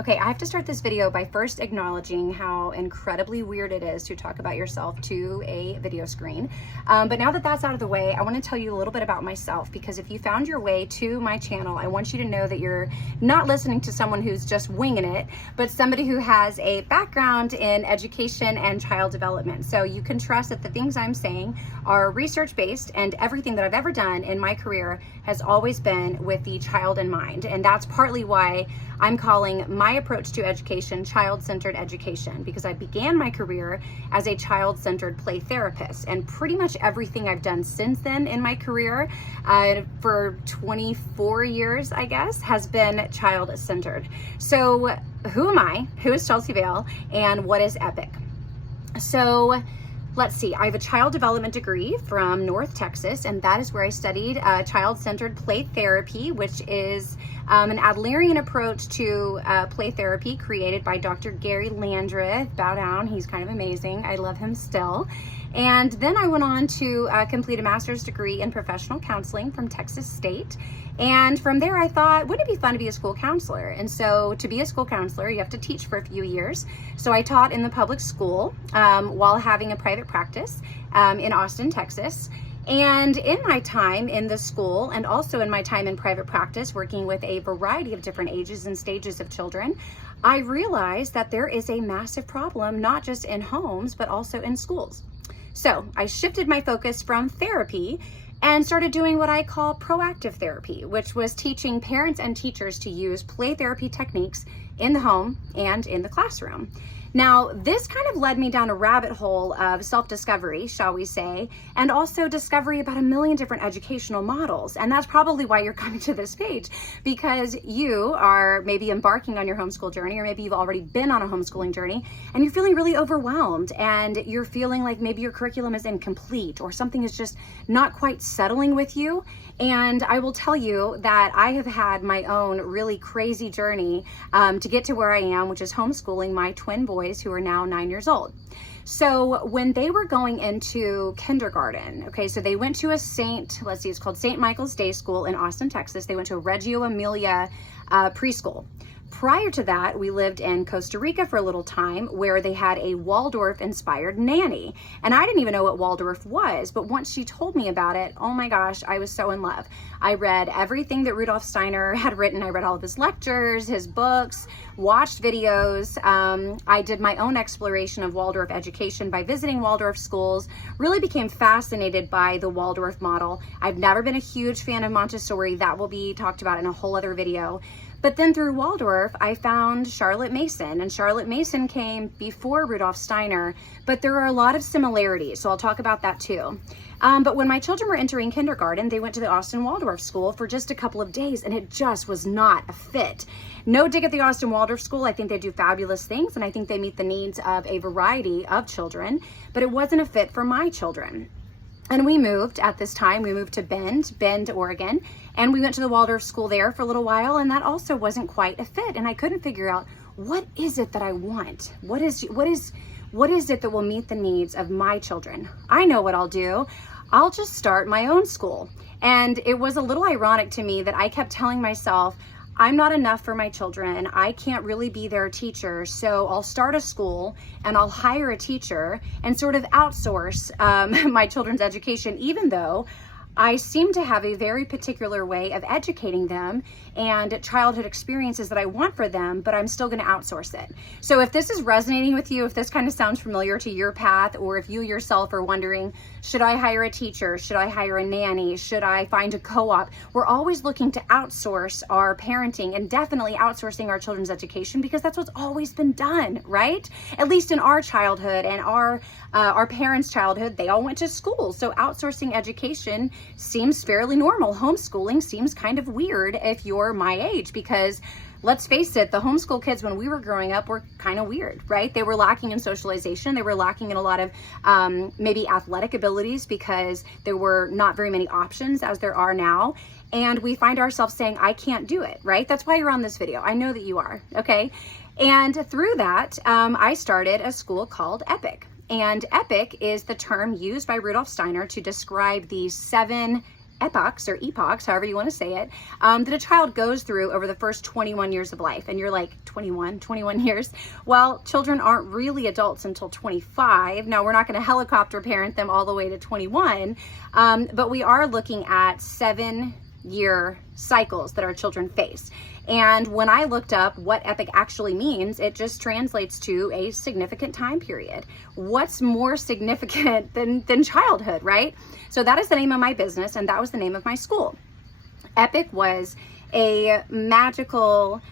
Okay, I have to start this video by first acknowledging how incredibly weird it is to talk about yourself to a video screen. But now that that's out of the way, I want to tell you a little bit about myself, because if you found your way to my channel, I want you to know that you're not listening to someone who's just winging it, but somebody who has a background in education and child development. So you can trust that the things I'm saying are research-based, and everything that I've ever done in my career has always been with the child in mind. And that's partly why I'm calling my approach to education child-centered education, because I began my career as a child-centered play therapist, and pretty much everything I've done since then in my career for 24 years, I guess, has been child-centered. So who am I? Who is Chelsea Vail? And what is Epoch? So let's see, I have a child development degree from North Texas, and that is where I studied child-centered play therapy, which is an Adlerian approach to play therapy created by Dr. Gary Landreth. Bow down, he's kind of amazing. I love him still. And then I went on to complete a master's degree in professional counseling from Texas State. And from there I thought, wouldn't it be fun to be a school counselor? And so to be a school counselor, you have to teach for a few years. So I taught in the public school while having a private practice in Austin, Texas. And in my time in the school, and also in my time in private practice, working with a variety of different ages and stages of children, I realized that there is a massive problem, not just in homes, but also in schools. So I shifted my focus from therapy and started doing what I call proactive therapy, which was teaching parents and teachers to use play therapy techniques in the home and in the classroom. Now, this kind of led me down a rabbit hole of self-discovery, shall we say, and also discovery about a million different educational models. And that's probably why you're coming to this page, because you are maybe embarking on your homeschool journey, or maybe you've already been on a homeschooling journey, and you're feeling really overwhelmed, and you're feeling like maybe your curriculum is incomplete, or something is just not quite settling with you. And I will tell you that I have had my own really crazy journey to get to where I am, which is homeschooling my twin boys who are now 9 years old. So when they were going into kindergarten, okay, so they went to a it's called St. Michael's Day School in Austin, Texas. They went to a Reggio Emilia preschool. Prior to that, we lived in Costa Rica for a little time, where they had a Waldorf inspired nanny. And I didn't even know what Waldorf was, but once she told me about it, oh my gosh, I was so in love. I read everything that Rudolf Steiner had written. I read all of his lectures, his books, watched videos. I did my own exploration of Waldorf education by visiting Waldorf schools, really became fascinated by the Waldorf model. I've never been a huge fan of Montessori. That will be talked about in a whole other video. But then through Waldorf, I found Charlotte Mason, and Charlotte Mason came before Rudolf Steiner, but there are a lot of similarities, so I'll talk about that too. But when my children were entering kindergarten, they went to the Austin Waldorf School for just a couple of days, and it just was not a fit. No dig at the Austin Waldorf School. I think they do fabulous things, and I think they meet the needs of a variety of children, but it wasn't a fit for my children. And we moved to Bend, Oregon, and we went to the Waldorf school there for a little while, and that also wasn't quite a fit. And I couldn't figure out, what is it that I want? What is it that will meet the needs of my children? I know what I'll do. I'll just start my own school. And it was a little ironic to me that I kept telling myself, I'm not enough for my children. I can't really be their teacher. So I'll start a school and I'll hire a teacher and sort of outsource my children's education, even though I seem to have a very particular way of educating them and childhood experiences that I want for them, but I'm still going to outsource it. So if this is resonating with you, if this kind of sounds familiar to your path, or if you yourself are wondering, should I hire a teacher? Should I hire a nanny? Should I find a co-op? We're always looking to outsource our parenting, and definitely outsourcing our children's education, because that's what's always been done, right? At least in our childhood and our parents' childhood, they all went to school. So outsourcing education seems fairly normal. Homeschooling seems kind of weird if you're my age, because let's face it, the homeschool kids when we were growing up were kind of weird, right? They were lacking in socialization. They were lacking in a lot of maybe athletic abilities, because there were not very many options as there are now. And we find ourselves saying, I can't do it, right? That's why you're on this video. I know that you are, okay? And through that, I started a school called Epoch. And Epoch is the term used by Rudolf Steiner to describe the 7 epochs or epochs, however you want to say it, that a child goes through over the first 21 years of life. And you're like, 21 years? Well, children aren't really adults until 25. Now, we're not going to helicopter parent them all the way to 21, but we are looking at 7-year cycles that our children face. And when I looked up what epoch actually means, it just translates to a significant time period. What's more significant than childhood, right? So that is the name of my business, and that was the name of my school. Epoch was a magical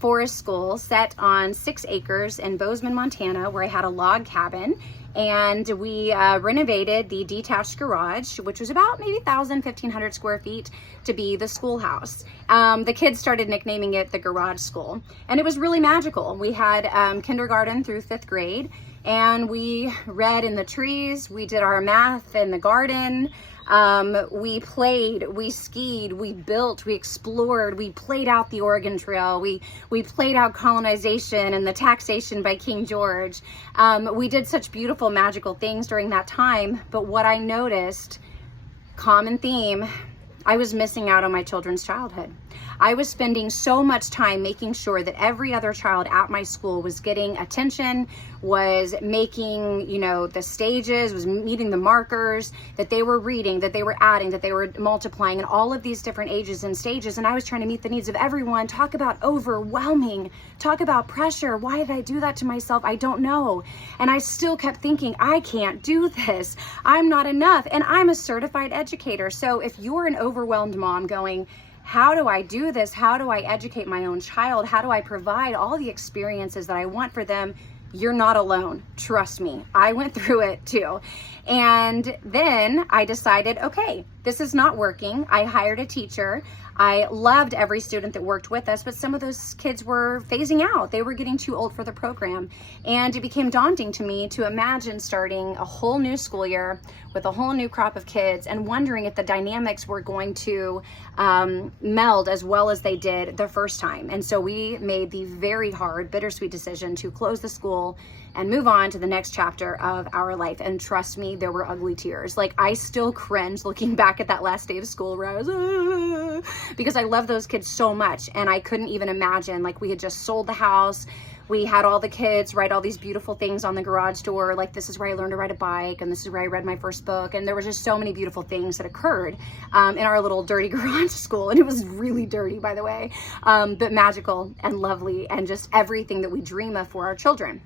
forest school set on 6 acres in Bozeman, Montana, where I had a log cabin. And we renovated the detached garage, which was about maybe 1,500 square feet, to be the schoolhouse. The kids started nicknaming it the garage school, and it was really magical. We had kindergarten through 5th grade, and we read in the trees. We did our math in the garden. We played, we skied, we built, we explored, we played out the Oregon Trail, we played out colonization and the taxation by King George. We did such beautiful, magical things during that time. But what I noticed, common theme, I was missing out on my children's childhood. I was spending so much time making sure that every other child at my school was getting attention, was making, the stages, was meeting the markers, that they were reading, that they were adding, that they were multiplying, and all of these different ages and stages. And I was trying to meet the needs of everyone. Talk about overwhelming, talk about pressure. Why did I do that to myself? I don't know. And I still kept thinking, I can't do this. I'm not enough. And I'm a certified educator. So if you're an overwhelmed mom going, how do I do this? How do I educate my own child? How do I provide all the experiences that I want for them? You're not alone. Trust me. I went through it too. And then I decided, okay, this is not working. I hired a teacher. I loved every student that worked with us, but some of those kids were phasing out. They were getting too old for the program. And it became daunting to me to imagine starting a whole new school year with a whole new crop of kids and wondering if the dynamics were going to meld as well as they did the first time. And so we made the very hard, bittersweet decision to close the school and move on to the next chapter of our life. And trust me, there were ugly tears. Like, I still cringe looking back at that last day of school where I was, because I love those kids so much. And I couldn't even imagine, like, we had just sold the house. We had all the kids write all these beautiful things on the garage door. Like, this is where I learned to ride a bike, and this is where I read my first book. And there was just so many beautiful things that occurred in our little dirty garage school. And it was really dirty, by the way, but magical and lovely, and just everything that we dream of for our children.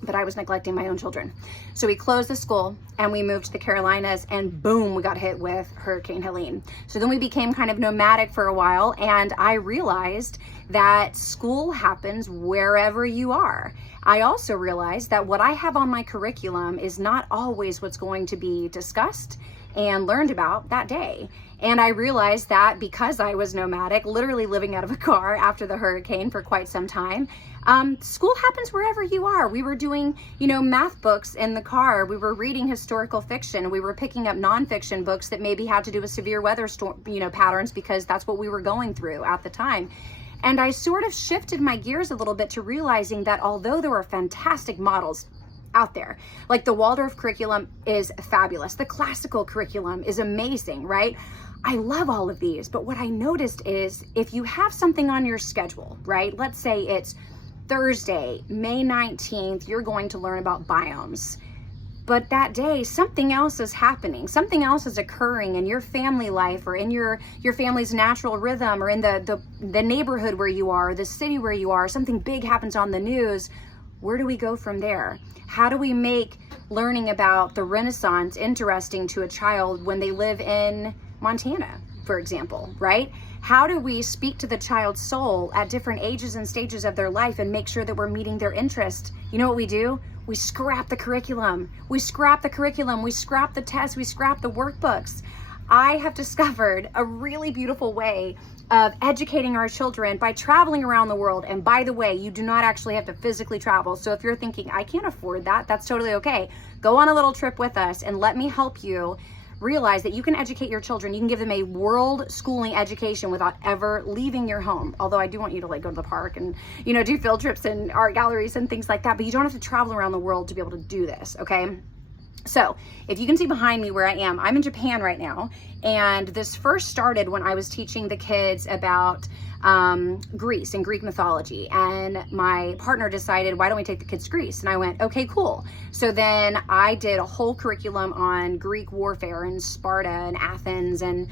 But I was neglecting my own children. So we closed the school and we moved to the Carolinas, and boom, we got hit with Hurricane Helene. So then we became kind of nomadic for a while, and I realized that school happens wherever you are. I also realized that what I have on my curriculum is not always what's going to be discussed and learned about that day. And I realized that because I was nomadic, literally living out of a car after the hurricane for quite some time, school happens wherever you are. We were doing, math books in the car. We were reading historical fiction. We were picking up nonfiction books that maybe had to do with severe weather storm, patterns, because that's what we were going through at the time. And I sort of shifted my gears a little bit to realizing that although there were fantastic models out there, like the Waldorf curriculum is fabulous, the classical curriculum is amazing, right? I love all of these, but what I noticed is if you have something on your schedule, right? Let's say it's Thursday, May 19th, you're going to learn about biomes. But that day, something else is happening. Something else is occurring in your family life, or in your family's natural rhythm, or in the neighborhood where you are, the city where you are. Something big happens on the news. Where do we go from there? How do we make learning about the Renaissance interesting to a child when they live in Montana, for example, right? How do we speak to the child's soul at different ages and stages of their life and make sure that we're meeting their interest? You know what we do? We scrap the curriculum. We scrap the curriculum. We scrap the tests. We scrap the workbooks. I have discovered a really beautiful way of educating our children by traveling around the world. And by the way, you do not actually have to physically travel. So if you're thinking, I can't afford that, that's totally okay. Go on a little trip with us and let me help you realize that you can educate your children. You can give them a world schooling education without ever leaving your home. Although I do want you to go to the park and, do field trips and art galleries and things like that, but you don't have to travel around the world to be able to do this, okay? So if you can see behind me where I am, I'm in Japan right now. And this first started when I was teaching the kids about Greece and Greek mythology. And my partner decided, why don't we take the kids to Greece? And I went, okay, cool. So then I did a whole curriculum on Greek warfare and Sparta and Athens and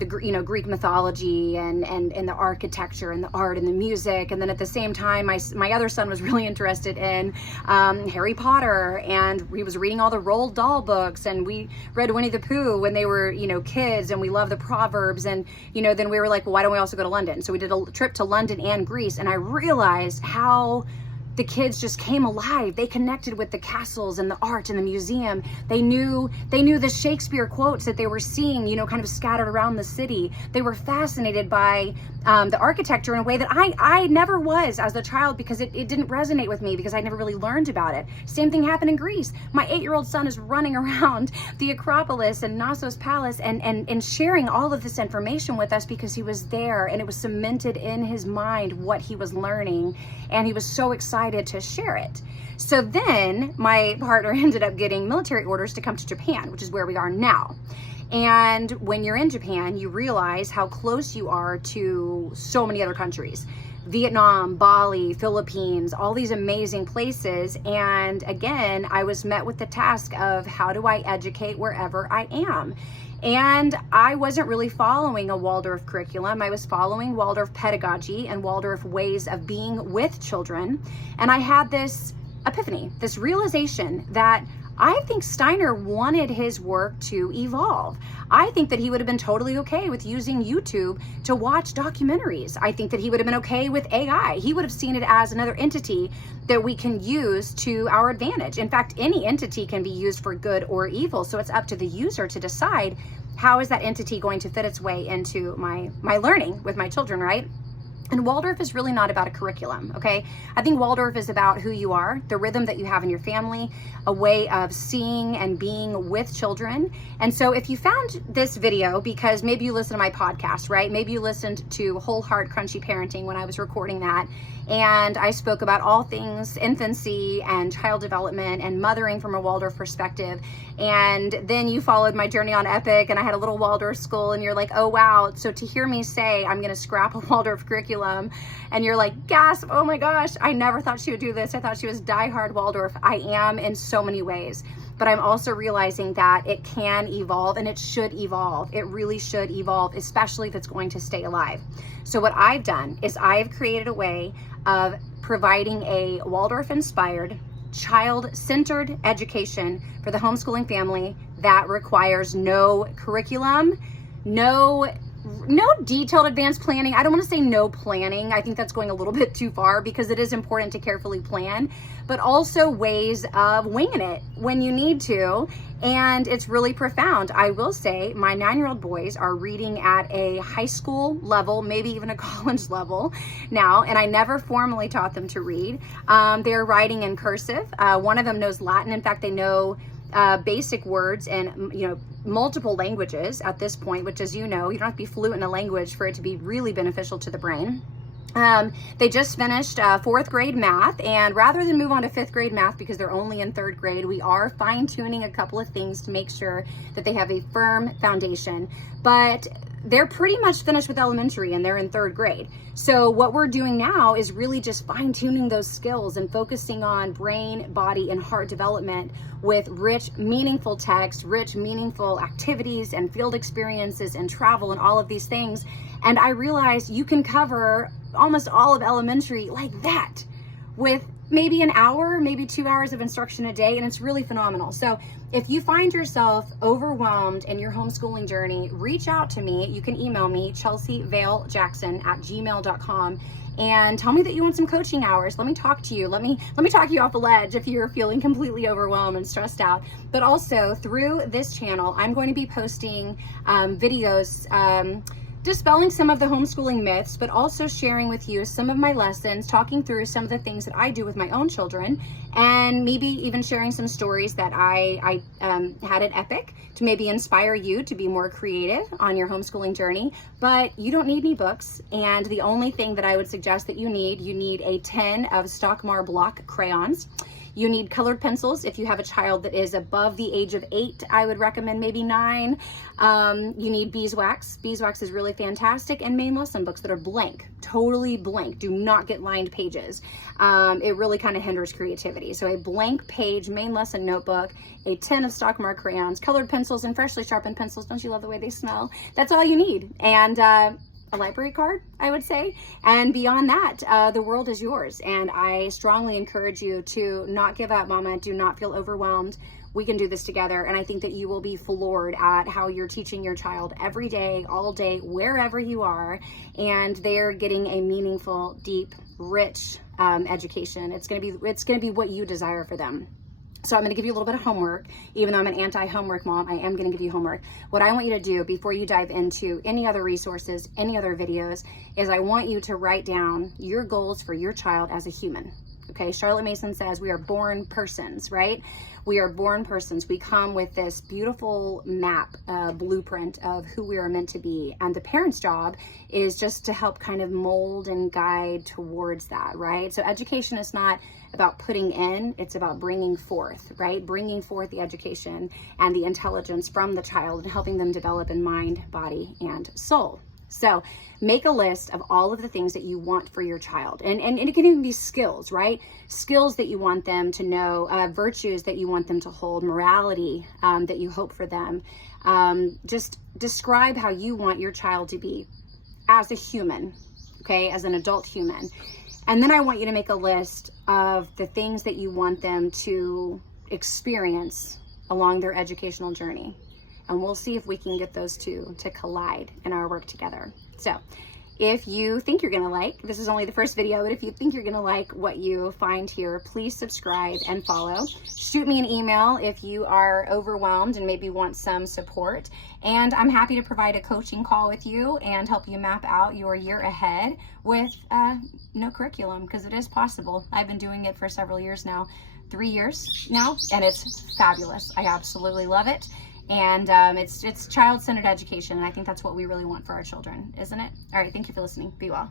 the Greek mythology and the architecture and the art and the music. And then at the same time, my other son was really interested in Harry Potter, and he was reading all the Roald Dahl books, and we read Winnie the Pooh when they were kids, and we love the Proverbs. And then we were like, well, why don't we also go to London? So we did a trip to London and Greece, and I realized how the kids just came alive. They connected with the castles and the art and the museum. They knew the Shakespeare quotes that they were seeing, kind of scattered around the city. They were fascinated by the architecture in a way that I never was as a child, because it didn't resonate with me, because I never really learned about it. Same thing happened in Greece. My 8-year-old son is running around the Acropolis and Knossos Palace and sharing all of this information with us because he was there, and it was cemented in his mind what he was learning, and he was so excited to share it. So then my partner ended up getting military orders to come to Japan, which is where we are now. And when you're in Japan, you realize how close you are to so many other countries. Vietnam, Bali, Philippines, all these amazing places. And again, I was met with the task of, how do I educate wherever I am? And I wasn't really following a Waldorf curriculum. I was following Waldorf pedagogy and Waldorf ways of being with children. And I had this epiphany, this realization that I think Steiner wanted his work to evolve. I think that he would have been totally okay with using YouTube to watch documentaries. I think that he would have been okay with AI. He would have seen it as another entity that we can use to our advantage. In fact, any entity can be used for good or evil. So it's up to the user to decide, how is that entity going to fit its way into my learning with my children, right? And Waldorf is really not about a curriculum, okay? I think Waldorf is about who you are, the rhythm that you have in your family, a way of seeing and being with children. And so if you found this video because maybe you listened to my podcast, right? Maybe you listened to Whole Heart Crunchy Parenting when I was recording that, and I spoke about all things infancy and child development and mothering from a Waldorf perspective. And then you followed my journey on Epoch, and I had a little Waldorf school, and you're like, oh wow. So to hear me say I'm gonna scrap a Waldorf curriculum, and you're like, gasp, oh my gosh, I never thought she would do this. I thought she was diehard Waldorf. I am in so many ways. But I'm also realizing that it can evolve, and it should evolve. It really should evolve, especially if it's going to stay alive. So what I've done is I've created a way of providing a Waldorf-inspired, child-centered education for the homeschooling family that requires no curriculum, no detailed advanced planning. I don't want to say no planning. I think that's going a little bit too far, because it is important to carefully plan, but also ways of winging it when you need to. And it's really profound. I will say my 9-year-old boys are reading at a high school level, maybe even a college level now, and I never formally taught them to read. They're writing in cursive. One of them knows Latin. In fact, they know basic words and multiple languages at this point, which, as you know, you don't have to be fluent in a language for it to be really beneficial to the brain. They just finished 4th grade math, and rather than move on to 5th grade math because they're only in 3rd grade, we are fine-tuning a couple of things to make sure that they have a firm foundation. But they're pretty much finished with elementary, and they're in 3rd grade. So what we're doing now is really just fine-tuning those skills and focusing on brain, body, and heart development with rich, meaningful text, rich, meaningful activities and field experiences and travel and all of these things. And I realized you can cover almost all of elementary like that with maybe an hour, maybe 2 hours of instruction a day, and it's really phenomenal. So if you find yourself overwhelmed in your homeschooling journey, reach out to me. You can email me, chelseavailjackson@gmail.com, and tell me that you want some coaching hours. Let me talk to you. Let me talk you off the ledge if you're feeling completely overwhelmed and stressed out. But also through this channel, I'm going to be posting videos dispelling some of the homeschooling myths, but also sharing with you some of my lessons, talking through some of the things that I do with my own children, and maybe even sharing some stories that I had at Epoch to maybe inspire you to be more creative on your homeschooling journey. But you don't need any books, and the only thing that I would suggest that you need a tin of Stockmar block crayons. You need colored pencils. If you have a child that is above the age of 8, I would recommend maybe 9. You need beeswax. Beeswax is really fantastic. And main lesson books that are blank, totally blank. Do not get lined pages. It really kind of hinders creativity. So a blank page main lesson notebook, a tin of stock mark crayons, colored pencils, and freshly sharpened pencils. Don't you love the way they smell? That's all you need. And a library card, I would say. And beyond that, the world is yours. And I strongly encourage you to not give up, Mama. Do not feel overwhelmed. We can do this together. And I think that you will be floored at how you're teaching your child every day, all day, wherever you are. And they're getting a meaningful, deep, rich education. It's gonna be what you desire for them. So I'm going to give you a little bit of homework. Even though I'm an anti-homework mom, I am going to give you homework. What I want you to do before you dive into any other resources, any other videos, is I want you to write down your goals for your child as a human. Okay, Charlotte Mason says we are born persons, right? We are born persons. We come with this beautiful map, blueprint of who we are meant to be. And the parent's job is just to help kind of mold and guide towards that, right? So education is not about putting in, it's about bringing forth, right? Bringing forth the education and the intelligence from the child and helping them develop in mind, body, and soul. So make a list of all of the things that you want for your child. And it can even be skills, right? Skills that you want them to know, virtues that you want them to hold, morality that you hope for them. Just describe how you want your child to be as a human, okay? As an adult human. And then I want you to make a list of the things that you want them to experience along their educational journey. And we'll see if we can get those two to collide in our work together. So if you think you're gonna like, this is only the first video, but if you think you're gonna like what you find here, please subscribe and follow. Shoot me an email if you are overwhelmed and maybe want some support. And I'm happy to provide a coaching call with you and help you map out your year ahead with no curriculum, because it is possible. I've been doing it for several years now, 3 years now, and it's fabulous. I absolutely love it. And it's child-centered education, and I think that's what we really want for our children, isn't it? All right, thank you for listening. Be well.